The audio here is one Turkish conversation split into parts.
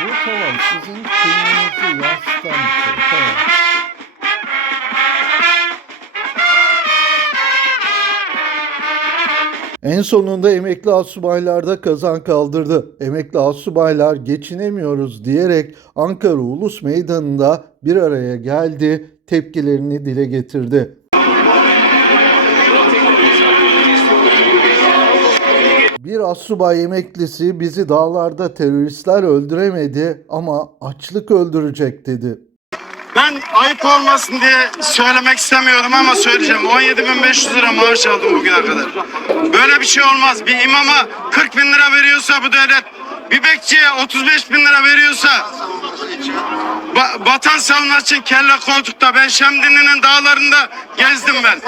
bu tamam sizin kimliğinizi yansıtan şey. tamam. En sonunda emekli asubaylar da kazan kaldırdı. Emekli asubaylar geçinemiyoruz diyerek Ankara Ulus Meydanı'nda bir araya geldi, tepkilerini dile getirdi. Bir astsubay emeklisi bizi dağlarda teröristler öldüremedi ama açlık öldürecek dedi. Ben ayıp olmasın diye söylemek istemiyorum ama söyleyeceğim. 17.500 lira maaş aldım bugüne kadar. Böyle bir şey olmaz. Bir imama 40 bin lira veriyorsa bu devlet, bir bekçiye 35 bin lira veriyorsa ba- vatan savunmak için kelle koltukta ben Şemdinli'nin dağlarında gezdim ben.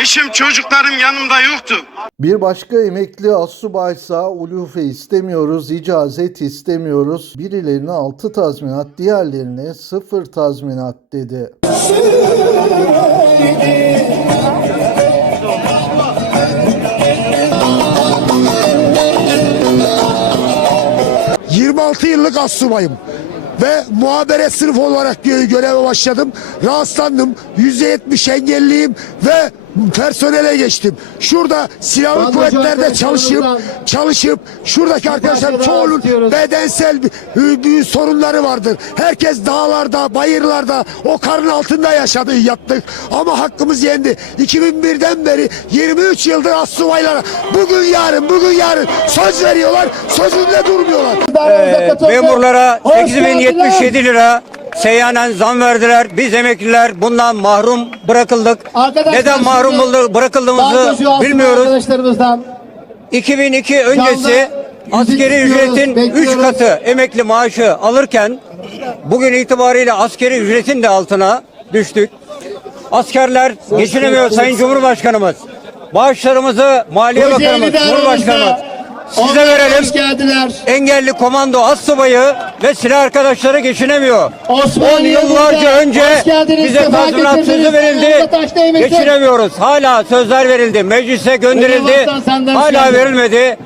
Eşim çocuklarım yanımda yoktu. Bir başka emekli astsubaysa ulufe istemiyoruz, icazet istemiyoruz. Birilerine altı tazminat, diğerlerine sıfır tazminat dedi. Hı. 26 yıllık astsubayım ve muhabere sınıf olarak gö- göreve başladım. Rahatsızlandım. %70 engelliyim ve personele geçtim. Şurada silahlı Bandaj kuvvetlerde çalışıp çalışıp şuradaki arkadaşlar çoğunun bedensel bir, bir sorunları vardır. Herkes dağlarda, bayırlarda, o karın altında yaşadı, yattık. Ama hakkımız yendi. 2001'den beri 23 yıldır astsubaylara bugün yarın, bugün yarın söz veriyorlar, sözünde durmuyorlar. Ee, Memurlara Hoş 8077 lira seyyanen zam verdiler. Biz emekliler bundan mahrum bırakıldık. Arkadaşlar Neden mahrum şimdi buldu- bırakıldığımızı bilmiyoruz. Arkadaşlarımızdan 2002 öncesi askeri ücretin 3 bekliyoruz. katı emekli maaşı alırken bugün itibariyle askeri ücretin de altına düştük. Askerler geçinemiyor Sayın Cumhurbaşkanımız. Bağışlarımızı Maliye Bakanımız, Cumhurbaşkanımız. Size Onlar verelim. Geldiler. engelli komando astsubayı ve silah arkadaşları geçinemiyor. Osmanlı 10 yıllarca önce bize tazminat sözü verildi. Geçinemiyoruz. Hala sözler verildi. Meclise gönderildi. Hala verilmedi.